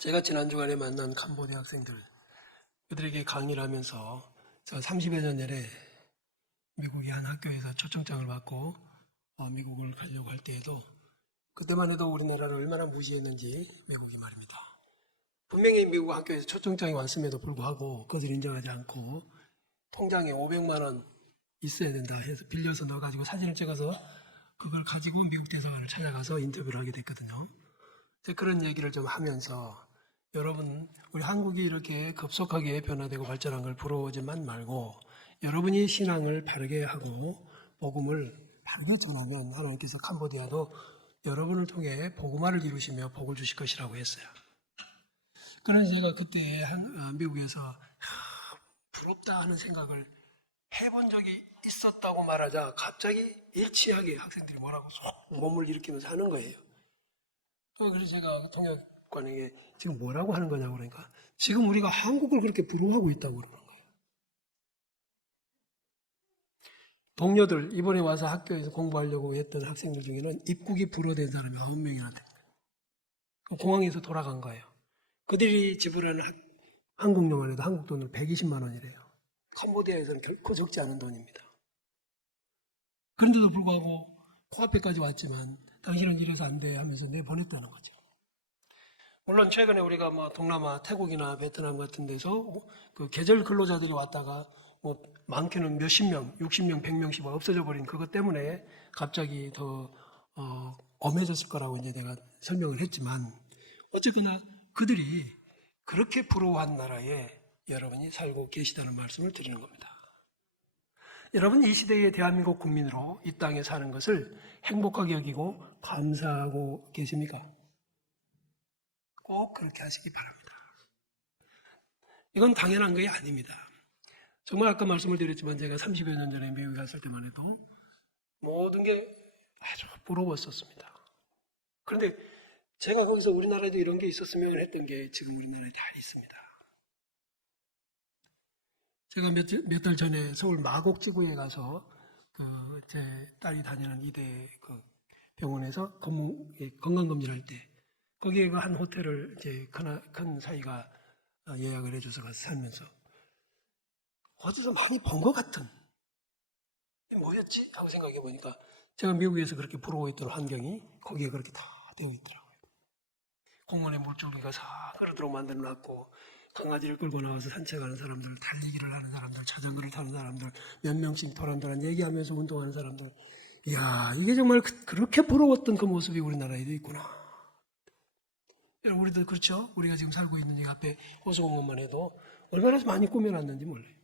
제가 지난 주간에 만난 캄보디아 학생들, 그들에게 강의를 하면서 저 30여 년 전에 미국의 한 학교에서 초청장을 받고 미국을 가려고 할 때에도 그때만 해도 우리나라를 얼마나 무시했는지 미국이 말입니다. 분명히 미국 학교에서 초청장이 왔음에도 불구하고 그것을 인정하지 않고 통장에 500만 원 있어야 된다 해서 빌려서 넣어가지고 사진을 찍어서 그걸 가지고 미국 대사관을 찾아가서 인터뷰를 하게 됐거든요. 그런 얘기를 좀 하면서 여러분, 우리 한국이 이렇게 급속하게 변화되고 발전한 걸 부러워하지만 말고 여러분이 신앙을 바르게 하고 복음을 바르게 전하면 하나님께서 캄보디아도 여러분을 통해 복음화를 이루시며 복을 주실 것이라고 했어요. 그래서 제가 그때 미국에서 부럽다 하는 생각을 해본 적이 있었다고 말하자 갑자기 일치하게 학생들이 뭐라고 쏙 몸을 일으키면서 하는 거예요. 그래서 제가 통역관에게 지금 뭐라고 하는 거냐고 그러니까 지금 우리가 한국을 그렇게 부러워하고 있다고 그러는 거예요. 동료들, 이번에 와서 학교에서 공부하려고 했던 학생들 중에는 입국이 불어된 사람이 9명이나 됩니다. 공항에서 돌아간 거예요. 그들이 지불하는 한국 용안에도 한국 돈으로 120만 원이래요. 캄보디아에서는 결코 적지 않은 돈입니다. 그런데도 불구하고 코앞에까지 왔지만 당신은 이래서 안 돼 하면서 내보냈다는 거죠. 물론 최근에 우리가 동남아, 태국이나 베트남 같은 데서 그 계절 근로자들이 왔다가 많게는 몇십 명, 60명, 100명씩 없어져 버린 그것 때문에 갑자기 더 엄해졌을 거라고 이제 내가 설명을 했지만 어쨌거나 그들이 그렇게 부러워한 나라에 여러분이 살고 계시다는 말씀을 드리는 겁니다. 여러분, 이 시대의 대한민국 국민으로 이 땅에 사는 것을 행복하게 여기고 감사하고 계십니까? 꼭 그렇게 하시기 바랍니다. 이건 당연한 것이 아닙니다. 정말 아까 말씀을 드렸지만 제가 30여 년 전에 미국에 갔을 때만 해도 모든 게 아주 부러웠었습니다. 그런데 제가 거기서 우리나라에도 이런 게 있었으면 했던 게 지금 우리나라에 다 있습니다. 제가 몇 달 전에 서울 마곡지구에 가서 제 딸이 다니는 이대 병원에서 건강검진할 때 거기에 한 호텔을 이제 큰 사이가 예약을 해줘서 가서 살면서 어디서 많이 본 것 같은 이게 뭐였지? 하고 생각해 보니까 제가 미국에서 그렇게 부러워했던 환경이 거기에 그렇게 다 되어 있더라고요. 공원에 물줄기가 싹 흐르도록 만들어놨고 강아지를 끌고 나와서 산책하는 사람들, 달리기를 하는 사람들, 자전거를 타는 사람들, 몇 명씩 도란도란 얘기하면서 운동하는 사람들. 이야, 이게 정말 그렇게 부러웠던 그 모습이 우리나라에도 있구나. 우리도 그렇죠? 우리가 지금 살고 있는 이 앞에 호수공원만 해도 얼마나 많이 꾸며놨는지 몰라요.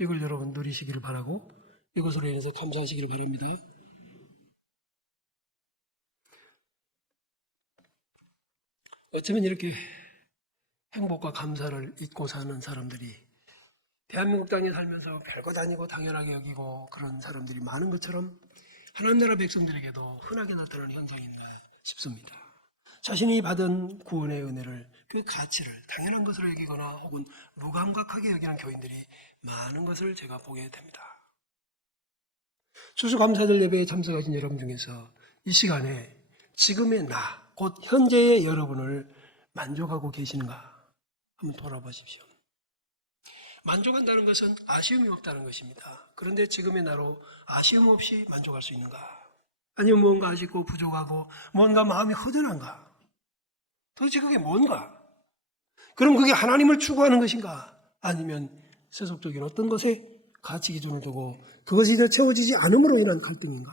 이걸 여러분 누리시기를 바라고 이것으로 인해서 감사하시기를 바랍니다. 어쩌면 이렇게 행복과 감사를 잊고 사는 사람들이 대한민국 땅에 살면서 별것 아니고 당연하게 여기고 그런 사람들이 많은 것처럼 하나님 나라 백성들에게도 흔하게 나타나는 현상이 있나 싶습니다. 자신이 받은 구원의 은혜를 그 가치를 당연한 것으로 여기거나 혹은 무감각하게 여기는 교인들이 많은 것을 제가 보게 됩니다. 추수감사절 예배에 참석하신 여러분 중에서 이 시간에 지금의 나, 곧 현재의 여러분을 만족하고 계시는가? 한번 돌아보십시오. 만족한다는 것은 아쉬움이 없다는 것입니다. 그런데 지금의 나로 아쉬움 없이 만족할 수 있는가? 아니면 뭔가 아쉽고 부족하고 뭔가 마음이 허전한가? 도대체 그게 뭔가? 그럼 그게 하나님을 추구하는 것인가? 아니면 세속적인 어떤 것에 가치 기준을 두고 그것이 채워지지 않음으로 인한 갈등인가?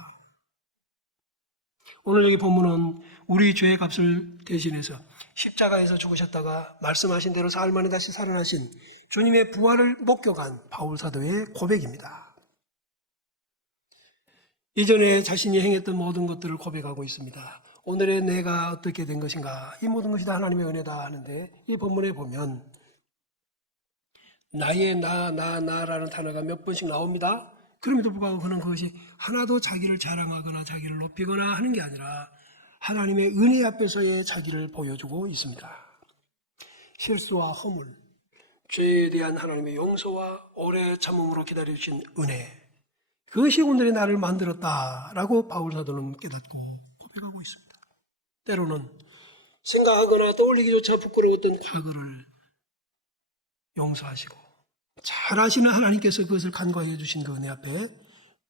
오늘 여기 본문은 우리 죄의 값을 대신해서 십자가에서 죽으셨다가 말씀하신 대로 사흘 만에 다시 살아나신 주님의 부활을 목격한 바울 사도의 고백입니다. 이전에 자신이 행했던 모든 것들을 고백하고 있습니다. 오늘의 내가 어떻게 된 것인가? 이 모든 것이 다 하나님의 은혜다 하는데 이 본문에 보면 나의 나라는 단어가 몇 번씩 나옵니다. 그럼에도 불구하고 그는 그것이 하나도 자기를 자랑하거나 자기를 높이거나 하는 게 아니라 하나님의 은혜 앞에서의 자기를 보여주고 있습니다. 실수와 허물, 죄에 대한 하나님의 용서와 오래 참음으로 기다려주신 은혜, 그것이 오늘의 나를 만들었다라고 바울 사도는 깨닫고 고백하고 있습니다. 때로는 생각하거나 떠올리기조차 부끄러웠던 과거를 용서하시고 잘 아시는 하나님께서 그것을 간과해 주신 그 은혜 앞에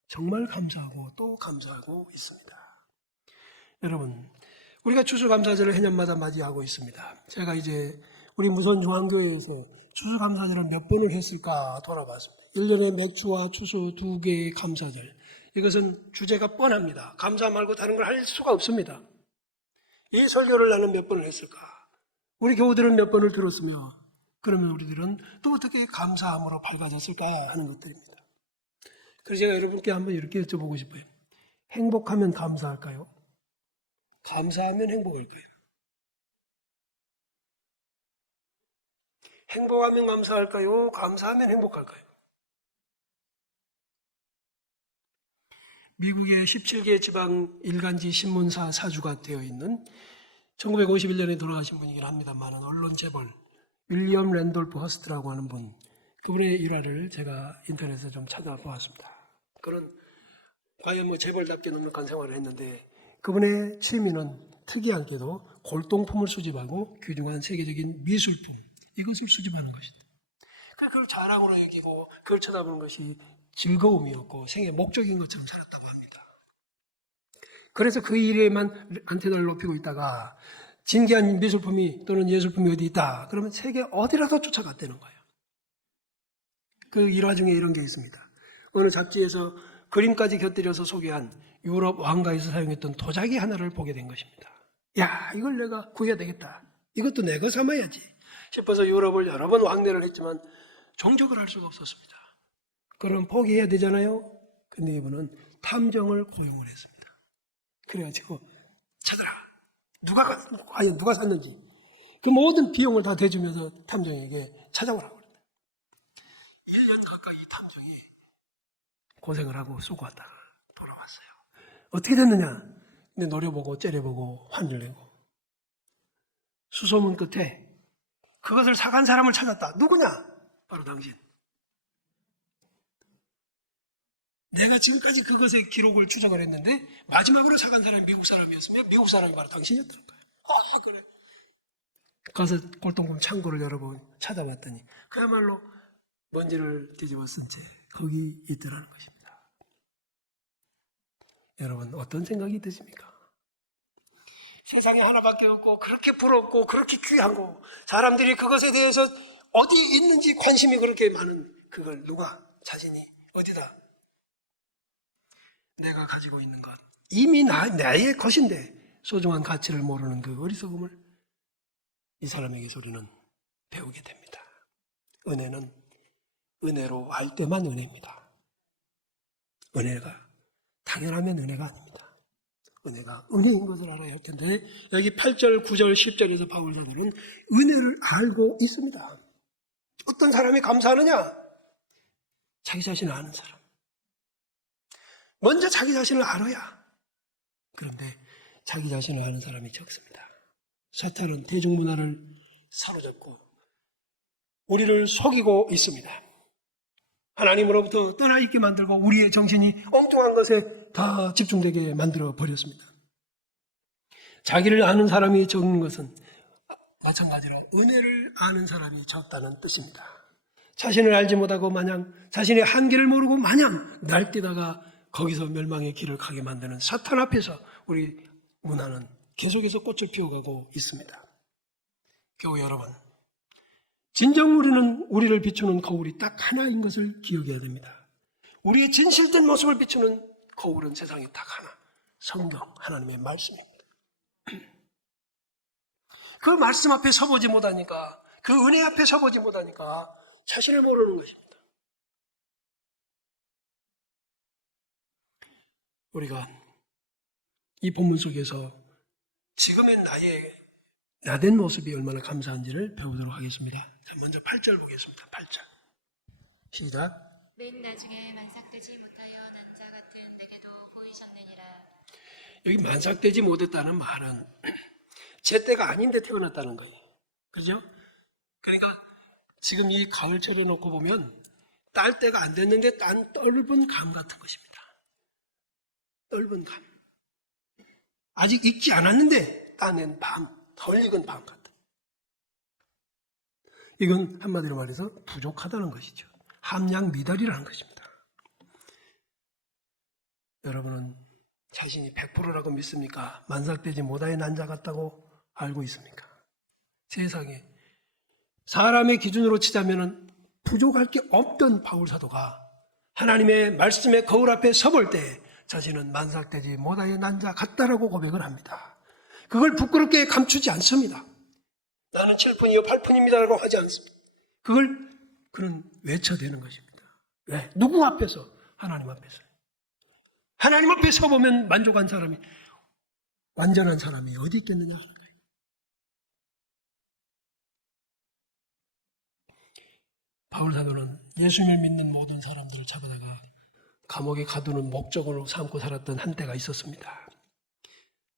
정말 감사하고 또 감사하고 있습니다. 여러분, 우리가 추수감사절을 해년마다 맞이하고 있습니다. 제가 이제 우리 무선중앙교회에서 추수감사절을 몇 번을 했을까 돌아봤습니다. 1년에 맥주와 추수 2개의 감사절. 이것은 주제가 뻔합니다. 감사 말고 다른 걸 할 수가 없습니다. 이 설교를 나는 몇 번을 했을까? 우리 교우들은 몇 번을 들었으며 그러면 우리들은 또 어떻게 감사함으로 밝아졌을까 하는 것들입니다. 그래서 제가 여러분께 한번 이렇게 여쭤보고 싶어요. 행복하면 감사할까요? 감사하면 행복할까요? 행복하면 감사할까요? 감사하면 행복할까요? 미국의 17개 지방 일간지 신문사 사주가 되어 있는 1951년에 돌아가신 분이긴 합니다만 언론 재벌 윌리엄 랜돌프 허스트라고 하는 분, 그분의 일화를 제가 인터넷에서 좀 찾아보았습니다. 그는 과연 재벌답게 넉넉한 생활을 했는데 그분의 취미는 특이하게도 골동품을 수집하고 귀중한 세계적인 미술품, 이것을 수집하는 것이다. 그걸 자랑으로 여기고 그걸 쳐다보는 것이 즐거움이었고 생의 목적인 것처럼 살았다고 합니다. 그래서 그 일에만 안테나를 높이고 있다가 진귀한 미술품이 또는 예술품이 어디 있다 그러면 세계 어디라도 쫓아갔다는 거예요. 그 일화 중에 이런 게 있습니다. 어느 잡지에서 그림까지 곁들여서 소개한 유럽 왕가에서 사용했던 도자기 하나를 보게 된 것입니다. 야, 이걸 내가 구해야 되겠다. 이것도 내 거 삼아야지 싶어서 유럽을 여러 번 왕래를 했지만 종적을 할 수가 없었습니다. 그럼 포기해야 되잖아요. 근데 이분은 탐정을 고용을 했습니다. 그래가지고 찾아라. 과연 누가 샀는지 그 모든 비용을 다 대주면서 탐정에게 찾아오라고 그랬다. 1년 가까이 탐정이 고생을 하고 수고하다가 돌아왔어요. 어떻게 됐느냐? 근데 노려보고 째려보고 환를 내고 수소문 끝에 그것을 사간 사람을 찾았다. 누구냐? 바로 당신. 내가 지금까지 그것의 기록을 추정을 했는데 마지막으로 사간 사람이 미국 사람이었으면 미국 사람이 바로 당신이었다는 거예요. 아, 그래. 가서 골동품 창고를 여러 번 찾아봤더니 그야말로 먼지를 뒤집어 쓴 채 거기 있더라는 것입니다. 여러분 어떤 생각이 드십니까? 세상에 하나밖에 없고 그렇게 부럽고 그렇게 귀하고 사람들이 그것에 대해서 어디 있는지 관심이 그렇게 많은 그걸 누가 자신이 어디다 내가 가지고 있는 것 이미 나의 것인데 소중한 가치를 모르는 그 어리석음을 이 사람에게서 우리는 배우게 됩니다. 은혜는 은혜로 알 때만 은혜입니다. 은혜가 당연하면 은혜가 아닙니다. 은혜가 은혜인 것을 알아야 할 텐데 여기 8절, 9절, 10절에서 바울 사도는 은혜를 알고 있습니다. 어떤 사람이 감사하느냐? 자기 자신을 아는 사람. 먼저 자기 자신을 알아야. 그런데 자기 자신을 아는 사람이 적습니다. 사탄은 대중문화를 사로잡고 우리를 속이고 있습니다. 하나님으로부터 떠나 있게 만들고 우리의 정신이 엉뚱한 것에 다 집중되게 만들어 버렸습니다. 자기를 아는 사람이 적는 것은 마찬가지로 은혜를 아는 사람이 적다는 뜻입니다. 자신을 알지 못하고 마냥 자신의 한계를 모르고 마냥 날뛰다가 거기서 멸망의 길을 가게 만드는 사탄 앞에서 우리 문화는 계속해서 꽃을 피워가고 있습니다. 교우 여러분, 진정 우리를 비추는 거울이 딱 하나인 것을 기억해야 됩니다. 우리의 진실된 모습을 비추는 거울은 세상에 딱 하나, 성경, 하나님의 말씀입니다. 그 말씀 앞에 서보지 못하니까, 그 은혜 앞에 서보지 못하니까 자신을 모르는 것입니다. 우리가 이 본문 속에서 지금의 나의 나된 모습이 얼마나 감사한지를 배우도록 하겠습니다. 자, 먼저 8절 보겠습니다. 8절. 시작. 맨 나중에 만삭되지 못하여 난 자 같은 내게도 보이셨느니라. 여기 만삭되지 못했다는 말은 제 때가 아닌데 태어났다는 거예요. 그죠? 그러니까 지금 이 가을철에 놓고 보면 딸 때가 안 됐는데 딴 떫은 감 같은 것입니다. 떫은 감. 아직 익지 않았는데 따낸 밤, 덜 익은 밥 같다. 이건 한마디로 말해서 부족하다는 것이죠. 함량 미달이라는 것입니다. 여러분은 자신이 100%라고 믿습니까? 만삭되지 못하여 난 자 같다고 알고 있습니까? 세상에 사람의 기준으로 치자면 부족할 게 없던 바울 사도가 하나님의 말씀의 거울 앞에 서볼 때 자신은 만삭되지 못하여 난 자 같다라고 고백을 합니다. 그걸 부끄럽게 감추지 않습니다. 나는 7푼이요 8푼입니다라고 하지 않습니다. 그걸 그는 외쳐대는 것입니다. 왜? 누구 앞에서? 하나님 앞에서. 하나님 앞에 서보면 만족한 사람이, 완전한 사람이 어디 있겠느냐 하는 거예요. 바울 사도는 예수님을 믿는 모든 사람들을 잡아다가 감옥에 가두는 목적으로 삼고 살았던 한때가 있었습니다.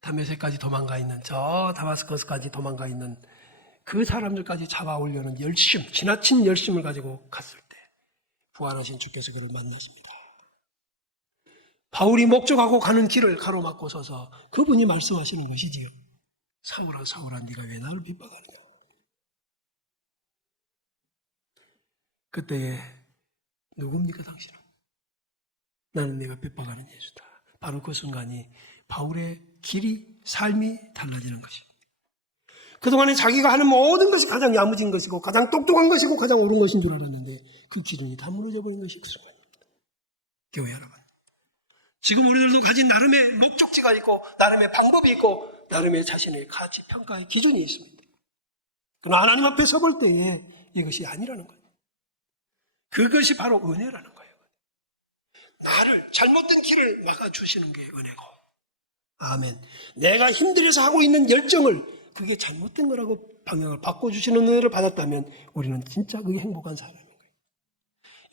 다메섹까지 도망가 있는, 저 다마스커스까지 도망가 있는 그 사람들까지 잡아오려는 열심, 지나친 열심을 가지고 갔을 때 부활하신 주께서 그를 만났습니다. 바울이 목적하고 가는 길을 가로막고 서서 그분이 말씀하시는 것이지요. 사울아 사울아 네가 왜 나를 핍박하느냐. 그때에 누굽니까 당신은? 나는 네가 핍박하는 예수다. 바로 그 순간이 바울의 길이, 삶이 달라지는 것입니다. 그동안에 자기가 하는 모든 것이 가장 야무진 것이고 가장 똑똑한 것이고 가장 옳은 것인 줄 알았는데 그 기준이 다 무너져 버린 것이 그 순간입니다. 교회 여러분, 지금 우리들도 가진 나름의 목적지가 있고 나름의 방법이 있고 나름의 자신의 가치 평가의 기준이 있습니다. 그러나 하나님 앞에 서볼 때에 이것이 아니라는 거예요. 그것이 바로 은혜라는 거예요. 나를 잘못된 길을 막아주시는 게 은혜고, 아멘. 내가 힘들어서 하고 있는 열정을 그게 잘못된 거라고 방향을 바꿔주시는 은혜를 받았다면 우리는 진짜 그게 행복한 사람인 거예요.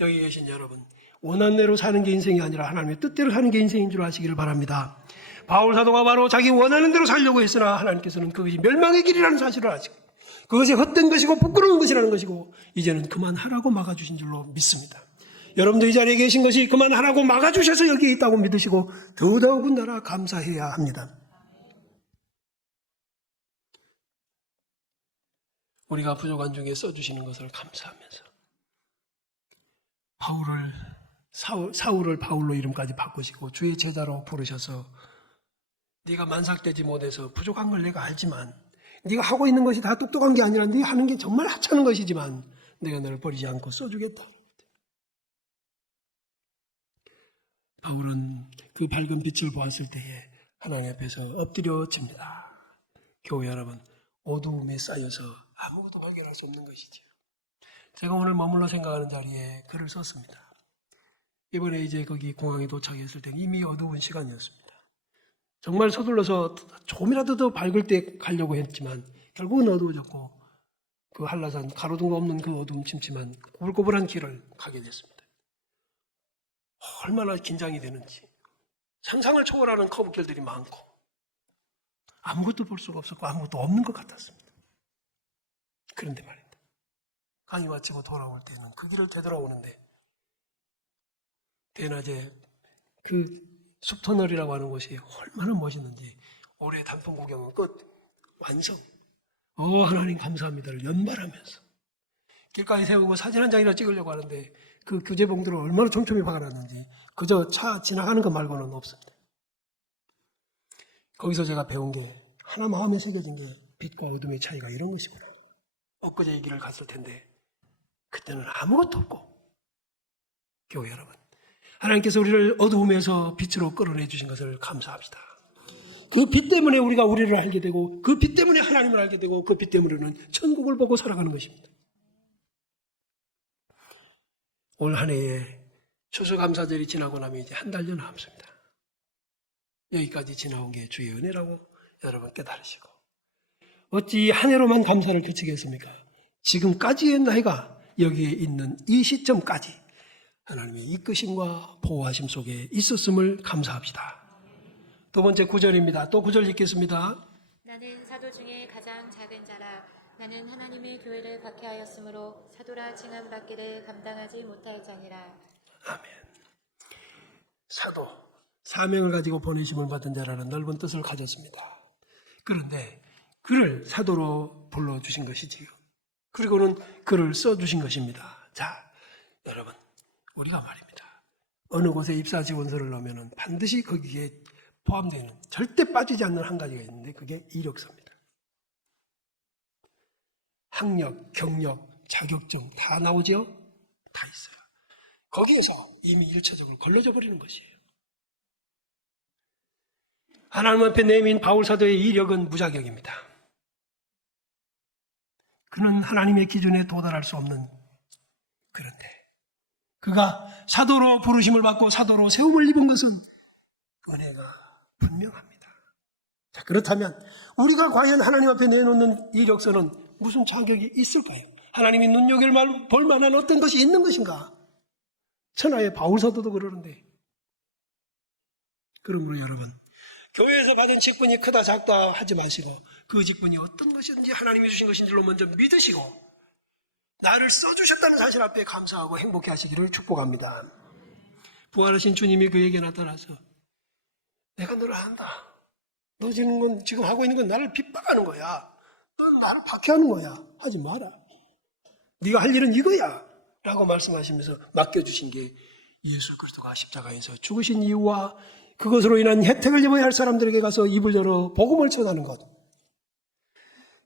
여기 계신 여러분, 원한 대로 사는 게 인생이 아니라 하나님의 뜻대로 사는 게 인생인 줄 아시기를 바랍니다. 바울 사도가 바로 자기 원하는 대로 살려고 했으나 하나님께서는 그것이 멸망의 길이라는 사실을 아시고 그것이 헛된 것이고 부끄러운 것이라는 것이고 이제는 그만하라고 막아주신 줄로 믿습니다. 여러분도 이 자리에 계신 것이 그만하라고 막아주셔서 여기에 있다고 믿으시고 더더군다나 감사해야 합니다. 우리가 부족한 중에 써주시는 것을 감사하면서 사울을 바울로 이름까지 바꾸시고 주의 제자로 부르셔서 네가 만삭되지 못해서 부족한 걸 내가 알지만 네가 하고 있는 것이 다 똑똑한 게 아니라 네가 하는 게 정말 하찮은 것이지만 내가 너를 버리지 않고 써주겠다. 바울은 그 밝은 빛을 보았을 때에 하나님 앞에서 엎드려집니다. 교회 여러분, 어두움에 쌓여서 아무것도 발견할 수 없는 것이죠. 제가 오늘 머물러 생각하는 자리에 글을 썼습니다. 이번에 이제 거기 공항에 도착했을 때 이미 어두운 시간이었습니다. 정말 서둘러서 조금이라도 더 밝을 때 가려고 했지만 결국은 어두워졌고 그 한라산 가로등도 없는 그 어두움 침침한 꼬불꼬불한 길을 가게 됐습니다. 얼마나 긴장이 되는지 상상을 초월하는 커브길들이 많고 아무것도 볼 수가 없었고 아무것도 없는 것 같았습니다. 그런데 말입니다. 강의 마치고 돌아올 때는 그 길을 되돌아오는데 대낮에 그 숲터널이라고 하는 곳이 얼마나 멋있는지 올해 단풍 구경은 끝, 완성. 하나님 감사합니다를 연발하면서 길가에 세우고 사진 한 장이나 찍으려고 하는데 그 교재봉들을 얼마나 촘촘히 박아놨는지 그저 차 지나가는 것 말고는 없습니다. 거기서 제가 배운 게 하나 마음에 새겨진 게 빛과 어둠의 차이가 이런 것이구나. 엊그제 이 길을 갔을 텐데 그때는 아무것도 없고 교회 여러분, 하나님께서 우리를 어두움에서 빛으로 끌어내주신 것을 감사합니다. 그 빛 때문에 우리가 우리를 알게 되고 그 빛 때문에 하나님을 알게 되고 그 빛 때문에는 천국을 보고 살아가는 것입니다. 올 한 해에 추수감사절이 지나고 나면 이제 한 달여 남습니다. 여기까지 지나온 게 주의 은혜라고 여러분 깨달으시고 어찌 한 해로만 감사를 그치겠습니까? 지금까지의 나이가 여기에 있는 이 시점까지 하나님의 이끄심과 보호하심 속에 있었음을 감사합시다. 두 번째 9절입니다. 또 9절 읽겠습니다. 나는 사도 중에 가장 작은 자라. 나는 하나님의 교회를 박해하였으므로 사도라 칭함받기를 감당하지 못할자니라. 아멘. 사도, 사명을 가지고 보내심을 받은 자라는 넓은 뜻을 가졌습니다. 그런데 그를 사도로 불러주신 것이지요. 그리고는 그를 써주신 것입니다. 자, 여러분, 우리가 말입니다. 어느 곳에 입사 지원서를 넣으면 반드시 거기에 포함되는, 절대 빠지지 않는 한 가지가 있는데 그게 이력서입니다. 학력, 경력, 자격증 다 나오죠? 다 있어요. 거기에서 이미 일차적으로 걸러져 버리는 것이에요. 하나님 앞에 내민 바울 사도의 이력은 무자격입니다. 그는 하나님의 기준에 도달할 수 없는, 그런데 그가 사도로 부르심을 받고 사도로 세움을 입은 것은 은혜가 분명합니다. 자, 그렇다면 우리가 과연 하나님 앞에 내놓는 이력서는 무슨 자격이 있을까요? 하나님이 눈여겨볼 만한 어떤 것이 있는 것인가? 천하의 바울 사도도 그러는데. 그러므로 여러분, 교회에서 받은 직분이 크다 작다 하지 마시고 그 직분이 어떤 것인지 하나님이 주신 것인지로 먼저 믿으시고 나를 써주셨다는 사실 앞에 감사하고 행복해 하시기를 축복합니다. 부활하신 주님이 그에게 나타나서 내가 너를 안다. 너 지금 하고 있는 건 나를 핍박하는 거야. 너 나를 박해하는 거야. 하지 마라. 네가 할 일은 이거야. 라고 말씀하시면서 맡겨주신 게 예수 그리스도가 십자가에서 죽으신 이유와 그것으로 인한 혜택을 입어야 할 사람들에게 가서 입을 열어 복음을 전하는 것.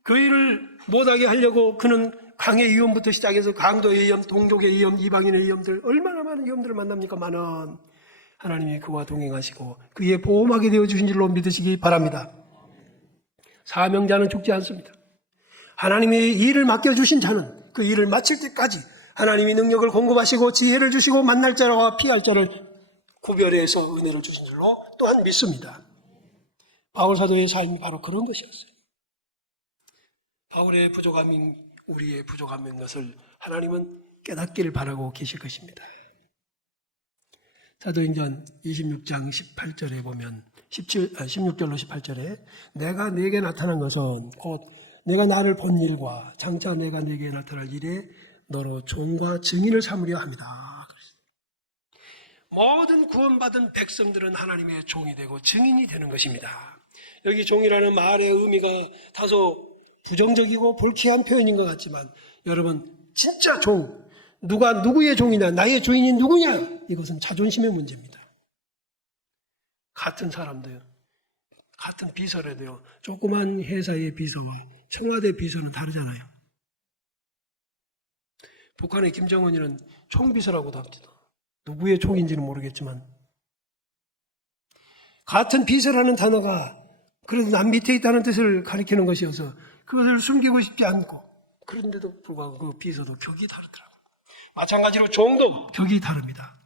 그 일을 못하게 하려고 그는 강의 위험부터 시작해서 강도의 위험, 동족의 위험, 이방인의 위험들, 얼마나 많은 위험들을 만납니까? 많은 하나님이 그와 동행하시고 그의 보호막이 되어주신 줄로 믿으시기 바랍니다. 사명자는 죽지 않습니다. 하나님이 일을 맡겨주신 자는 그 일을 마칠 때까지 하나님이 능력을 공급하시고 지혜를 주시고 만날 자와 피할 자를 구별해서 은혜를 주신 줄로 또한 믿습니다. 바울 사도의 삶이 바로 그런 것이었어요. 바울의 부족함인 우리의 부족함인 것을 하나님은 깨닫기를 바라고 계실 것입니다. 사도행전 26장 18절에 보면 16절로 18절에 내가 네게 나타난 것은 곧 내가 나를 본 일과 장차 내가 네게 나타날 일에 너로 종과 증인을 삼으려 합니다. 모든 구원받은 백성들은 하나님의 종이 되고 증인이 되는 것입니다. 여기 종이라는 말의 의미가 다소 부정적이고 불쾌한 표현인 것 같지만 여러분 진짜 종, 누가 누구의 종이냐, 나의 주인이 누구냐, 이것은 자존심의 문제입니다. 같은 사람도요, 같은 비서라도요, 조그만 회사의 비서와 청와대 비서는 다르잖아요. 북한의 김정은이는 총비서라고도 합니다. 누구의 총인지는 모르겠지만 같은 비서라는 단어가 그래도 남 밑에 있다는 뜻을 가리키는 것이어서 그것을 숨기고 싶지 않고 그런데도 불구하고 그 비서도 격이 다르더라고요. 마찬가지로 종도 격이 다릅니다.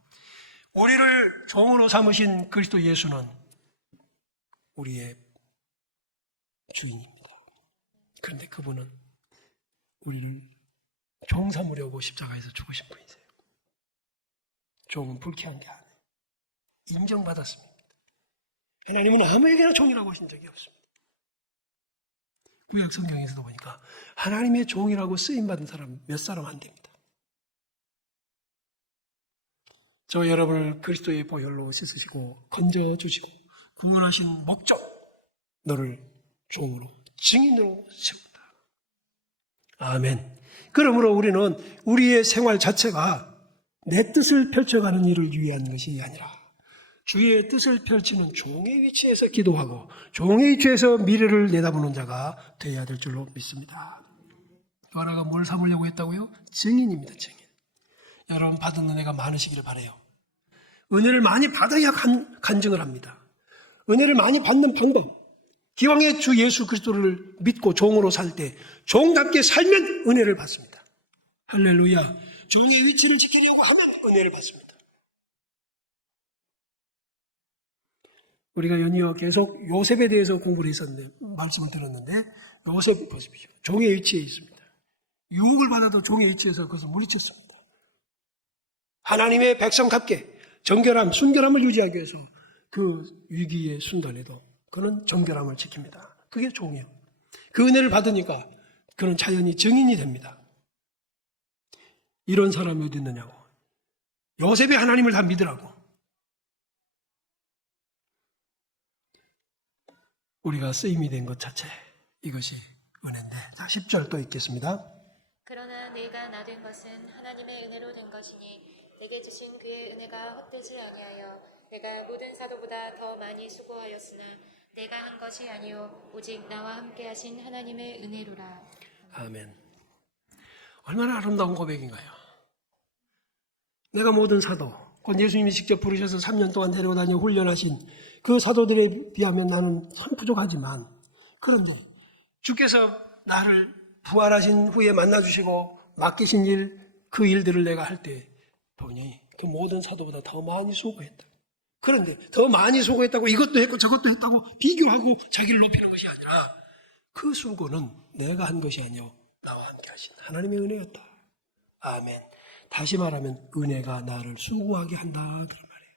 우리를 종으로 삼으신 그리스도 예수는 우리의 주인입니다. 그런데 그분은 우리를 종 삼으려고 십자가에서 죽으신 분이세요. 종은 불쾌한 게 아니에요. 인정받았습니다. 하나님은 아무에게나 종이라고 하신 적이 없습니다. 구약 성경에서도 보니까 하나님의 종이라고 쓰임받은 사람 몇 사람 안 됩니다. 저 여러분을 그리스도의 보혈로 씻으시고 건져주시고 구원하신 목적, 너를 종으로 증인으로 세운다. 아멘. 그러므로 우리는 우리의 생활 자체가 내 뜻을 펼쳐가는 일을 위한 것이 아니라 주의 뜻을 펼치는 종의 위치에서 기도하고 종의 위치에서 미래를 내다보는 자가 되어야 될 줄로 믿습니다. 요하나가 뭘 삼으려고 했다고요? 증인입니다. 증인. 여러분 받은 은혜가 많으시기를 바라요. 은혜를 많이 받아야 간증을 합니다. 은혜를 많이 받는 방법, 기왕에 주 예수 그리스도를 믿고 종으로 살 때 종답게 살면 은혜를 받습니다. 할렐루야. 종의 위치를 지키려고 하면 은혜를 받습니다. 우리가 연이어 계속 요셉에 대해서 공부를 했었는데, 말씀을 들었는데, 요셉 보십시오. 종의 위치에 있습니다. 유혹을 받아도 종의 위치에서 그것을 물리쳤습니다. 하나님의 백성답게 정결함, 순결함을 유지하기 위해서 그 위기에 순간에도 그는 정결함을 지킵니다. 그게 종이에요. 그 은혜를 받으니까 그는 자연히 증인이 됩니다. 이런 사람이 어디 있느냐고. 요셉이 하나님을 다 믿으라고. 우리가 쓰임이 된 것 자체, 이것이 은혜인데. 자, 10절 또 읽겠습니다. 그러나 내가 나 된 것은 하나님의 은혜로 된 것이니 내게 주신 그의 은혜가 헛되지 아니하여 내가 모든 사도보다 더 많이 수고하였으나 내가 한 것이 아니요 오직 나와 함께 하신 하나님의 은혜로라. 아멘. 얼마나 아름다운 고백인가요? 내가 모든 사도, 곧 예수님이 직접 부르셔서 3년 동안 데려다니며 훈련하신 그 사도들에 비하면 나는 참 부족하지만, 그런데 주께서 나를 부활하신 후에 만나주시고 맡기신 일, 그 일들을 내가 할 때 보니 그 모든 사도보다 더 많이 수고했다. 그런데 더 많이 수고했다고 이것도 했고 저것도 했다고 비교하고 자기를 높이는 것이 아니라 그 수고는 내가 한 것이 아니요 나와 함께 하신 하나님의 은혜였다. 아멘. 다시 말하면 은혜가 나를 수고하게 한다 그런 말이에요.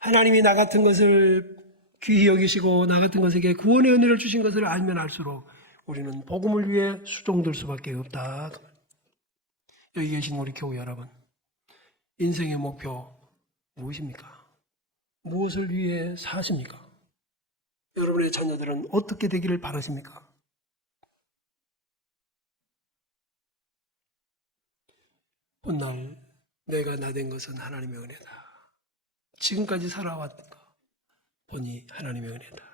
하나님이 나 같은 것을 귀히 여기시고 나 같은 것에게 구원의 은혜를 주신 것을 알면 알수록 우리는 복음을 위해 수종될 수밖에 없다. 여기 계신 우리 교회 여러분, 인생의 목표 무엇입니까? 무엇을 위해 사십니까? 여러분의 자녀들은 어떻게 되기를 바라십니까? 훗날 내가 나 된 것은 하나님의 은혜다. 지금까지 살아왔던 거 보니 하나님의 은혜다.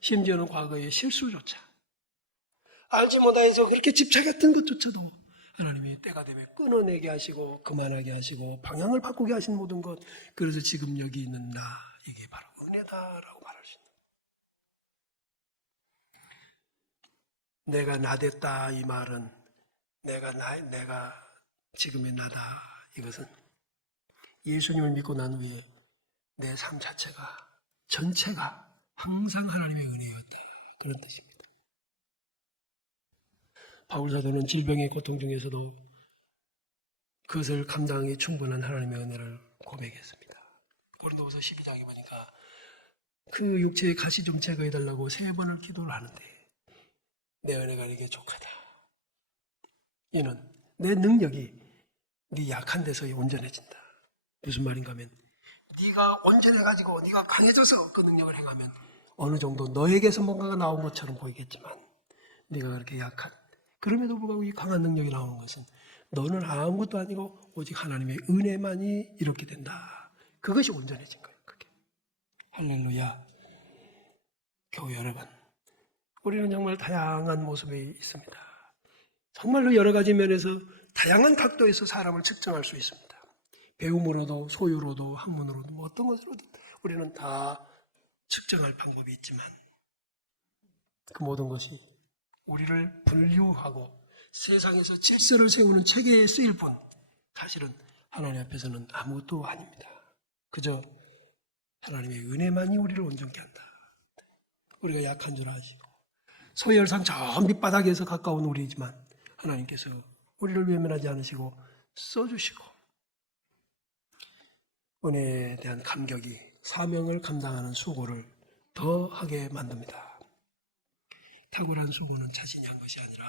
심지어는 과거의 실수조차 알지 못해서 그렇게 집착했던 것조차도 하나님이 때가 되면 끊어내게 하시고 그만하게 하시고 방향을 바꾸게 하신 모든 것, 그래서 지금 여기 있는 나, 이게 바로 은혜다라고 말할 수 있는. 내가 나 됐다 이 말은 내가 지금의 나다, 이것은 예수님을 믿고 난 후에 내 삶 자체가 전체가 항상 하나님의 은혜였다 그런 뜻입니다. 바울 사도는 질병의 고통 중에서도 그것을 감당하기 충분한 하나님의 은혜를 고백했습니다. 고린도후서 12장에 보니까 그 육체의 가시 좀 제거해달라고 3번을 기도를 하는데 내 은혜가 네게 족하다. 이는 내 능력이 네 약한 데서 온전해진다. 무슨 말인가 하면 네가 온전해가지고 네가 강해져서 그 능력을 행하면 어느 정도 너에게서 뭔가가 나온 것처럼 보이겠지만 네가 그렇게 약한, 그럼에도 불구하고 이 강한 능력이 나오는 것은 너는 아무것도 아니고 오직 하나님의 은혜만이 이렇게 된다. 그것이 온전해진 거예요. 그게. 할렐루야. 교회 여러분, 우리는 정말 다양한 모습이 있습니다. 정말로 여러 가지 면에서 다양한 각도에서 사람을 측정할 수 있습니다. 배움으로도 소유로도 학문으로도 뭐 어떤 것으로든 우리는 다 측정할 방법이 있지만 그 모든 것이 우리를 분류하고 세상에서 질서를 세우는 체계에 쓰일 뿐 사실은 하나님 앞에서는 아무것도 아닙니다. 그저 하나님의 은혜만이 우리를 온전케 한다. 우리가 약한 줄 아시고 소열상 저 밑바닥에서 가까운 우리지만 하나님께서 우리를 외면하지 않으시고 써주시고 은혜에 대한 감격이 사명을 감당하는 수고를 더 하게 만듭니다. 탁월한 수고는 자신이 한 것이 아니라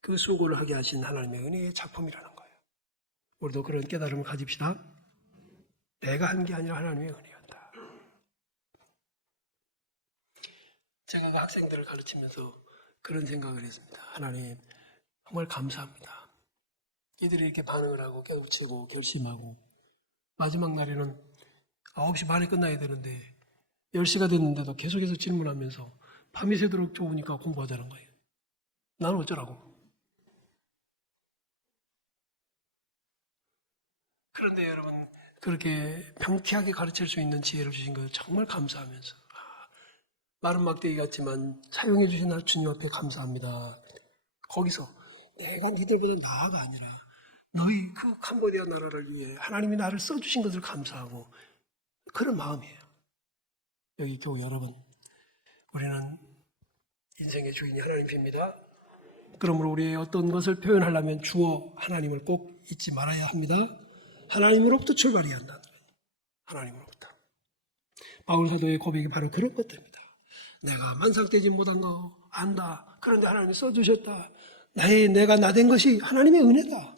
그 수고를 하게 하신 하나님의 은혜의 작품이라는 거예요. 우리도 그런 깨달음을 가집시다. 내가 한 게 아니라 하나님의 은혜였다. 제가 그 학생들을 가르치면서 그런 생각을 했습니다. 하나님, 정말 감사합니다. 이들이 이렇게 반응을 하고 깨우치고 결심하고 마지막 날에는 9시 반에 끝나야 되는데 10시가 됐는데도 계속해서 질문하면서 밤이 새도록 좋으니까 공부하자는 거예요. 나는 어쩌라고. 그런데 여러분, 그렇게 명쾌하게 가르칠 수 있는 지혜를 주신 것 정말 감사하면서 마른 막대기 같지만 사용해 주신 주님 앞에 감사합니다. 거기서 내가 니들보다 나아가 아니라 너희 그 캄보디아 나라를 위해 하나님이 나를 써주신 것을 감사하고 그런 마음이에요. 여기 교회 여러분, 우리는 인생의 주인이 하나님입니다. 그러므로 우리의 어떤 것을 표현하려면 주어 하나님을 꼭 잊지 말아야 합니다. 하나님으로부터 출발해야 한다. 하나님으로부터. 바울 사도의 고백이 바로 그런 것들입니다. 내가 만상되지 못한 거 안다. 그런데 하나님이 써주셨다. 내가 나 된 것이 하나님의 은혜다.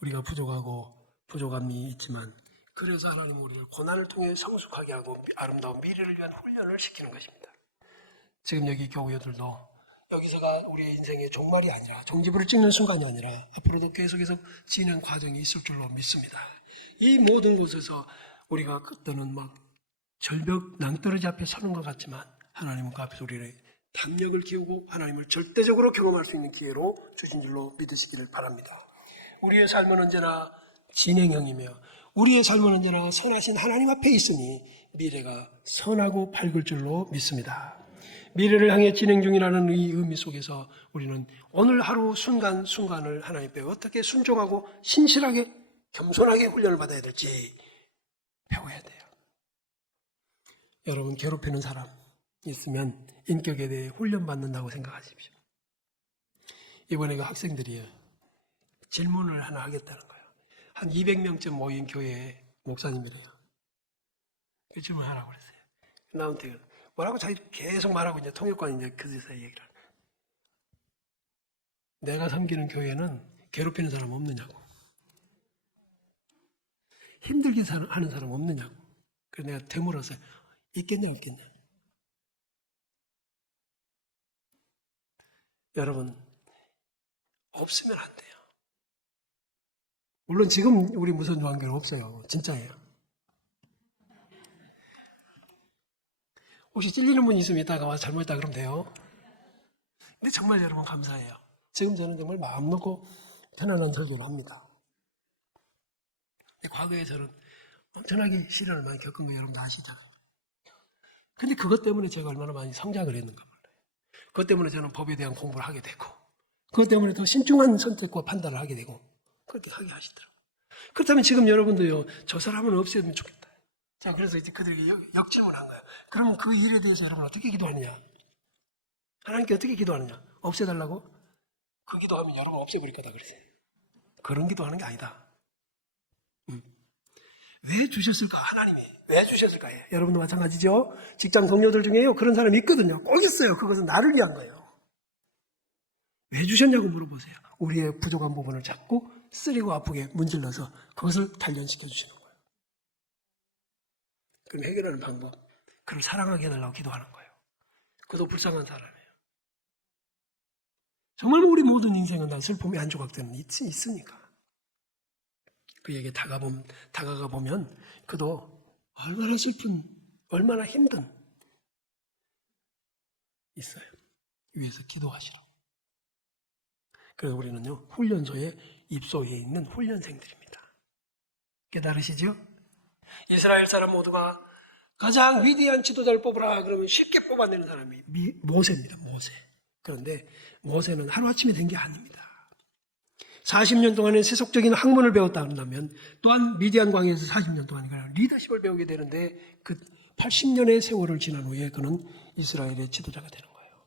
우리가 부족하고 부족함이 있지만 그래서 하나님은 우리를 고난을 통해 성숙하게 하고 아름다운 미래를 위한 훈련을 시키는 것입니다. 지금 여기 교우들도 여기서가 우리의 인생의 종말이 아니라 종지부를 찍는 순간이 아니라 앞으로도 계속해서 진행 과정이 있을 줄로 믿습니다. 이 모든 곳에서 우리가 그때는 막 절벽 낭떠러지 앞에 서는 것 같지만 하나님은 그 앞에서 우리를 담력을 키우고 하나님을 절대적으로 경험할 수 있는 기회로 주신 줄로 믿으시기를 바랍니다. 우리의 삶은 언제나 진행형이며 우리의 삶은 언제나 선하신 하나님 앞에 있으니 미래가 선하고 밝을 줄로 믿습니다. 미래를 향해 진행 중이라는 이 의미 속에서 우리는 오늘 하루 순간순간을 하나님 앞에 어떻게 순종하고 신실하게 겸손하게 훈련을 받아야 될지 배워야 돼요. 여러분, 괴롭히는 사람 있으면 인격에 대해 훈련받는다고 생각하십시오. 이번에 그 학생들이 질문을 하나 하겠다는 거예요. 한 200명쯤 모인 교회의 목사님이래요. 그 질문 하라고 그랬어요. 나한테 뭐라고 자기 계속 말하고 이제 통역관이 이제 그제서 얘기를 하는 거예요. 내가 섬기는 교회는 괴롭히는 사람 없느냐고. 힘들게 하는 사람 없느냐고. 그래서 내가 되물었어요. 있겠냐 없겠냐. 여러분, 없으면 안 돼요. 물론 지금 우리 무슨 관계는 없어요. 진짜예요. 혹시 찔리는 분 있으면 이따가 와서 잘못했다 그러면 돼요. 근데 정말 여러분 감사해요. 지금 저는 정말 마음 놓고 편안한 설교를 합니다. 근데 과거에 저는 엄청나게 시련을 많이 겪은 거 여러분 다 아시죠? 근데 그것 때문에 제가 얼마나 많이 성장을 했는가 몰라요. 그것 때문에 저는 법에 대한 공부를 하게 되고 그것 때문에 더 신중한 선택과 판단을 하게 되고 그렇게 하게 하시더라고요. 그렇다면 지금 여러분도요, 저 사람은 없애면 좋겠다. 자, 그래서 이제 그들에게 역질문한 거예요. 그러면 그 일에 대해서 여러분 어떻게 기도하느냐? 하나님께 어떻게 기도하느냐? 없애달라고? 그 기도하면 여러분 없애버릴 거다 그러세요. 그런 기도하는 게 아니다. 왜 주셨을까? 하나님이 왜 주셨을까요? 여러분도 마찬가지죠. 직장 동료들 중에요 그런 사람이 있거든요. 꼭 있어요. 그것은 나를 위한 거예요. 왜 주셨냐고 물어보세요. 우리의 부족한 부분을 잡고 쓰리고 아프게 문질러서 그것을 단련시켜 주시는 거예요. 그럼 해결하는 방법, 그를 사랑하게 해달라고 기도하는 거예요. 그도 불쌍한 사람이에요. 정말 우리 모든 인생은 다 슬픔이 한 조각 되는 있으니까. 그에게 다가가 보면 그도 얼마나 슬픈, 얼마나 힘든 있어요. 위에서 기도하시라고. 그래서 우리는요, 훈련소에 입소에 있는 훈련생들입니다. 깨달으시죠? 이스라엘 사람 모두가 가장 위대한 지도자를 뽑으라 그러면 쉽게 뽑아내는 사람이 모세입니다. 모세. 그런데 모세는 하루아침에 된 게 아닙니다. 40년 동안의 세속적인 학문을 배웠다 그런다면 또한 미디안 광야에서 40년 동안 리더십을 배우게 되는데 그 80년의 세월을 지난 후에 그는 이스라엘의 지도자가 되는 거예요.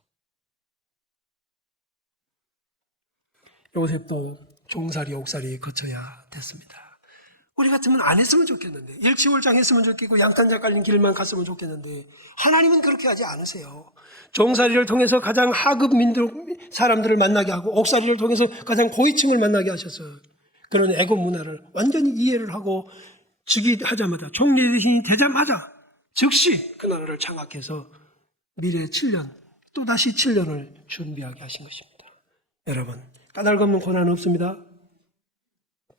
요셉도 종살이 옥살이 거쳐야 됐습니다. 우리 같으면 안 했으면 좋겠는데 일치월장 했으면 좋겠고 양탄자 깔린 길만 갔으면 좋겠는데 하나님은 그렇게 하지 않으세요. 종살이를 통해서 가장 하급 민족 사람들을 만나게 하고 옥살이를 통해서 가장 고위층을 만나게 하셨어요. 그런 애국 문화를 완전히 이해를 하고 즉위하자마자 총리 대신이 되자마자 즉시 그 나라를 장악해서 미래 7년 또다시 7년을 준비하게 하신 것입니다. 여러분, 까닭없는 고난은 없습니다.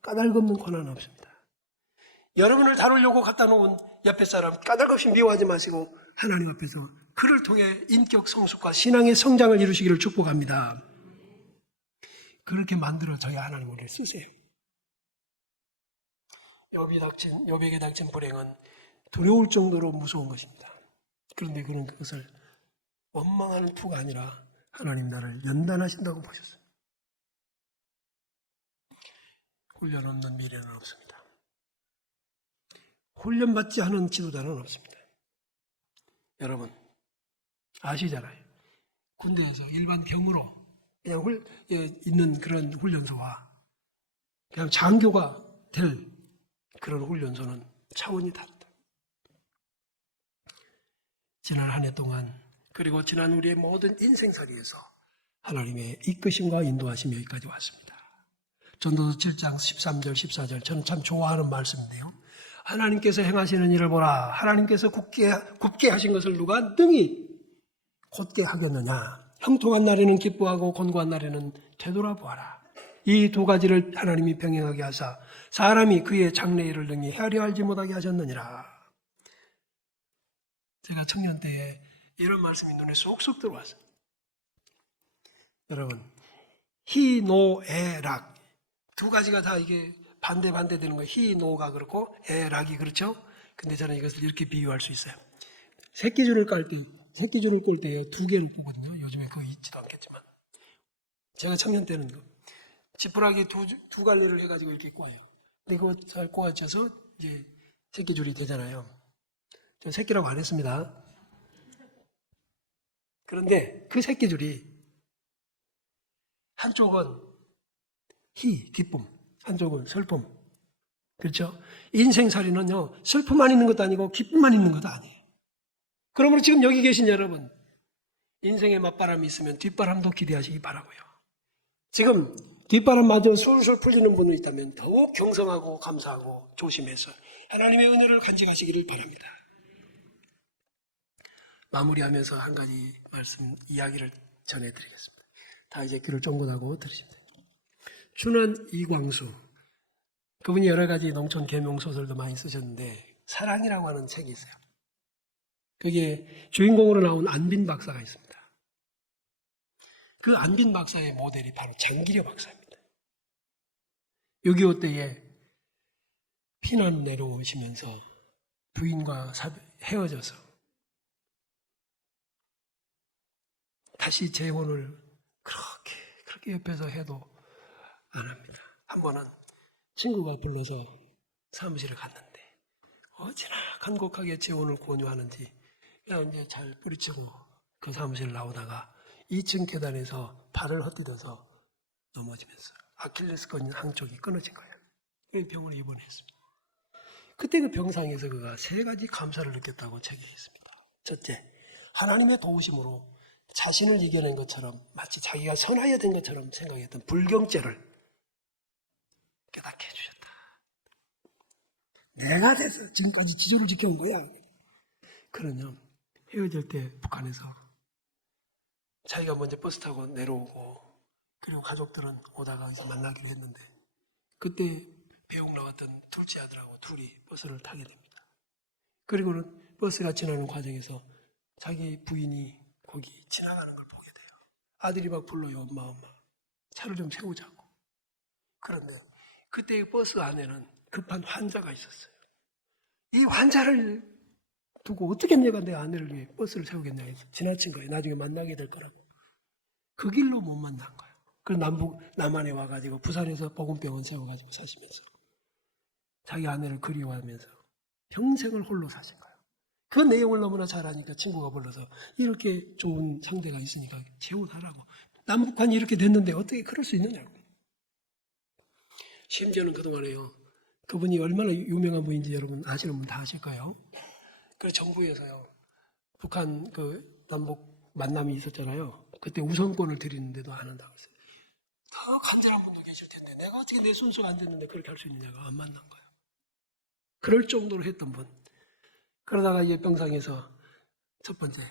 까닭없는 고난은 없습니다. 여러분을 다루려고 갖다 놓은 옆에 사람 까닭없이 미워하지 마시고 하나님 앞에서 그를 통해 인격 성숙과 신앙의 성장을 이루시기를 축복합니다. 그렇게 만들어져야 하나님 우리를 쓰세요. 욥에게 닥친 불행은 두려울 정도로 무서운 것입니다. 그런데 그는 그것을 원망하는 투가 아니라 하나님 나를 연단하신다고 보셨어요. 훈련 없는 미래는 없습니다. 훈련받지 않은 지도자는 없습니다. 여러분 아시잖아요. 군대에서 일반 병으로 그냥 있는 그런 훈련소와 그냥 장교가 될 그런 훈련소는 차원이 다르다. 지난 한 해 동안 그리고 지난 우리의 모든 인생살이에서 하나님의 이끄심과 인도하심이 여기까지 왔습니다. 전도서 7장 13절 14절 저는 참 좋아하는 말씀인데요. 하나님께서 행하시는 일을 보라. 하나님께서 굽게 하신 것을 누가 능히 곧게 하겠느냐. 형통한 날에는 기뻐하고 곤고한 날에는 되돌아보아라. 이 두 가지를 하나님이 병행하게 하사 사람이 그의 장래일을 능히 헤아려 알지 못하게 하셨느니라. 제가 청년 때에 이런 말씀이 눈에 쏙쏙 들어왔어요. 여러분, 희, 노, 에, 락 두 가지가 다 이게 반대 되는 거예요. 희, 노가 그렇고 에, 락이 그렇죠. 근데 저는 이것을 이렇게 비유할 수 있어요. 새끼줄을 꼴 때에 두 개를 꽂거든요. 요즘에 그거 있지도 않겠지만 제가 청년 때는 지푸라기 두 갈래를 해가지고 이렇게 꽂아요. 근데 그거 잘 꽂아져서 이제 새끼줄이 되잖아요. 저 새끼라고 안 했습니다. 그런데 그 새끼줄이 한쪽은 기쁨, 한쪽은 슬픔. 그렇죠? 인생살이는요, 슬픔만 있는 것도 아니고 기쁨만 있는 것도 아니에요. 그러므로 지금 여기 계신 여러분, 인생에 맞바람이 있으면 뒷바람도 기대하시기 바라고요. 지금 뒷바람마저 술술 풀리는 분이 있다면 더욱 경성하고 감사하고 조심해서 하나님의 은혜를 간직하시기를 바랍니다. 마무리하면서 한 가지 이야기를 전해드리겠습니다. 다 이제 귀를 쫑긋하고 들으시면 됩니다. 춘원 이광수, 그분이 여러 가지 농촌 계명소설도 많이 쓰셨는데 사랑이라고 하는 책이 있어요. 그게 주인공으로 나온 안빈 박사가 있습니다. 그 안빈 박사의 모델이 바로 장기려 박사입니다. 6.25 때에 피난 내려오시면서 부인과 헤어져서 다시 재혼을 그렇게 옆에서 해도 안 합니다. 한 번은 친구가 불러서 사무실에 갔는데 어찌나 간곡하게 재혼을 권유하는지 그냥 이제 잘 뿌리치고 그 사무실 나오다가 2층 계단에서 발을 헛디뎌서 넘어지면서 아킬레스건 한쪽이 끊어진 거예요. 그래서 병원에 입원했습니다. 그때 그 병상에서 그가 3가지 감사를 느꼈다고 책에 있습니다. 첫째, 하나님의 도우심으로 자신을 이겨낸 것처럼 마치 자기가 선하여 된 것처럼 생각했던 불경죄를 깨닫게 해주셨다. 내가 돼서 지금까지 지조를 지켜온 거야. 그러냐, 헤어질 때 북한에서 자기가 먼저 버스 타고 내려오고 그리고 가족들은 오다가 이제 만나기로 했는데 그때 배웅 나왔던 둘째 아들하고 둘이 버스를 타게 됩니다. 그리고는 버스가 지나는 과정에서 자기 부인이 거기 지나가는 걸 보게 돼요. 아들이 막 불러요. 엄마 차를 좀 세우자고. 그런데 그때 버스 안에는 급한 환자가 있었어요. 이 환자를 두고 어떻게 내가 내 아내를 위해 버스를 세우겠냐 해서 지나친 거예요. 나중에 만나게 될 거라고. 그 길로 못 만난 거예요. 그래서 남한에 와가지고 부산에서 보건병원 세워가지고 사시면서 자기 아내를 그리워하면서 평생을 홀로 사신 거예요. 그 내용을 너무나 잘 아니까 친구가 불러서 이렇게 좋은 상대가 있으니까 재혼하라고. 남북한이 이렇게 됐는데 어떻게 그럴 수 있느냐고. 심지어는 그동안에요. 그분이 얼마나 유명한 분인지 여러분 아시는 분 다 아실 거예요. 그래서 정부에서요. 북한 그 남북 만남이 있었잖아요. 그때 우선권을 드리는데도 안 한다고 했어요. 더 간절한 분도 계실 텐데 내가 어떻게 내 순서가 안 됐는데 그렇게 할 수 있느냐고 안 만난 거예요. 그럴 정도로 했던 분. 그러다가 이제 병상에서 첫 번째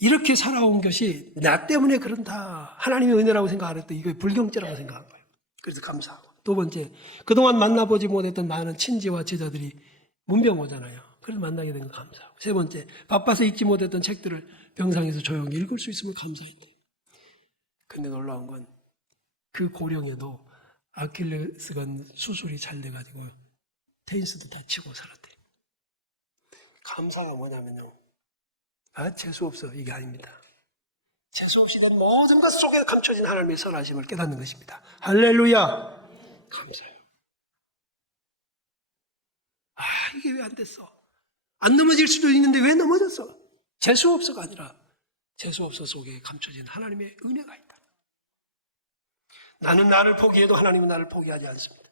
이렇게 살아온 것이 나 때문에 그런다. 하나님의 은혜라고 생각 안 했더니 이거 불경죄라고 생각한 거예요. 그래서 감사하고. 두 번째, 그동안 만나보지 못했던 많은 친지와 제자들이 문병 오잖아요. 그래서 만나게 된 거 감사하고. 세 번째, 바빠서 읽지 못했던 책들을 병상에서 조용히 읽을 수 있으면 감사했대. 근데 놀라운 건 그 고령에도 아킬레스건 수술이 잘 돼가지고 테니스도 다 치고 살았대. 감사가 뭐냐면요. 재수 없어. 이게 아닙니다. 재수 없이 된 모든 것 속에 감춰진 하나님의 선하심을 깨닫는 것입니다. 할렐루야. 감사해요. 이게 왜 안 됐어? 안 넘어질 수도 있는데 왜 넘어졌어? 재수 없어가 아니라 재수 없어 속에 감춰진 하나님의 은혜가 있다. 나는 나를 포기해도 하나님은 나를 포기하지 않습니다.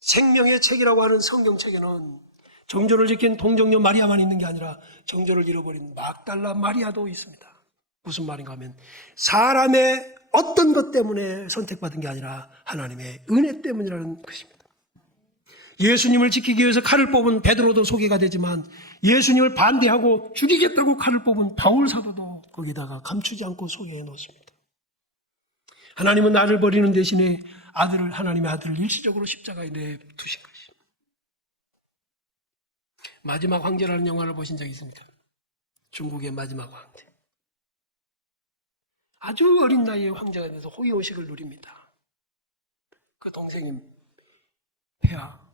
생명의 책이라고 하는 성경책에는 정조를 지킨 동정녀 마리아만 있는 게 아니라 정조를 잃어버린 막달라 마리아도 있습니다. 무슨 말인가 하면 사람의 어떤 것 때문에 선택받은 게 아니라 하나님의 은혜 때문이라는 것입니다. 예수님을 지키기 위해서 칼을 뽑은 베드로도 소개가 되지만 예수님을 반대하고 죽이겠다고 칼을 뽑은 바울 사도도 거기다가 감추지 않고 소개해 놓습니다. 하나님은 나를 버리는 대신에 하나님의 아들을 일시적으로 십자가에 내두신 것입니다. 마지막 황제라는 영화를 보신 적 있습니까? 중국의 마지막 황제. 아주 어린 나이에 황제가 돼서 호의호식을 누립니다. 그 동생인 폐하.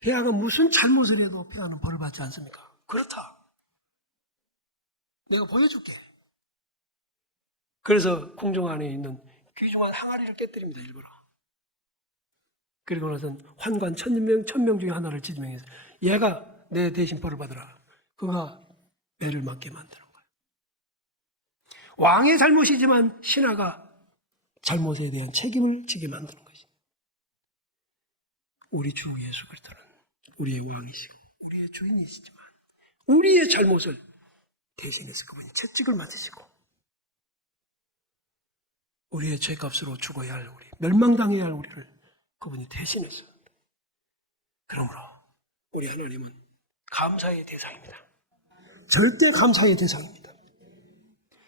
폐하가 무슨 잘못을 해도 폐하는 벌을 받지 않습니까? 그렇다. 내가 보여줄게. 그래서 궁중 안에 있는 귀중한 항아리를 깨뜨립니다, 일부러. 그리고 나서는 환관 1000명 중에 하나를 지명해서 얘가 내 대신 벌을 받으라. 그가 매를 맞게 만드는 거예요. 왕의 잘못이지만 신하가 잘못에 대한 책임을 지게 만드는 것입니다. 우리 주 예수 그리스도는 우리의 왕이시고 우리의 주인이시지만 우리의 잘못을 대신해서 그분이 채찍을 맞으시고 우리의 죄값으로 죽어야 할 멸망당해야 할 우리를 그분이 대신해서. 그러므로 우리 하나님은 감사의 대상입니다. 절대 감사의 대상입니다.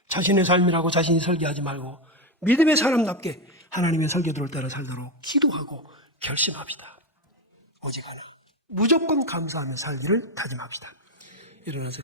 자신의 삶이라고 자신이 설계하지 말고 믿음의 사람답게 하나님의 설계도를 따라 살도록 기도하고 결심합시다. 오직 하나, 무조건 감사하며 살기를 다짐합시다. 일어나서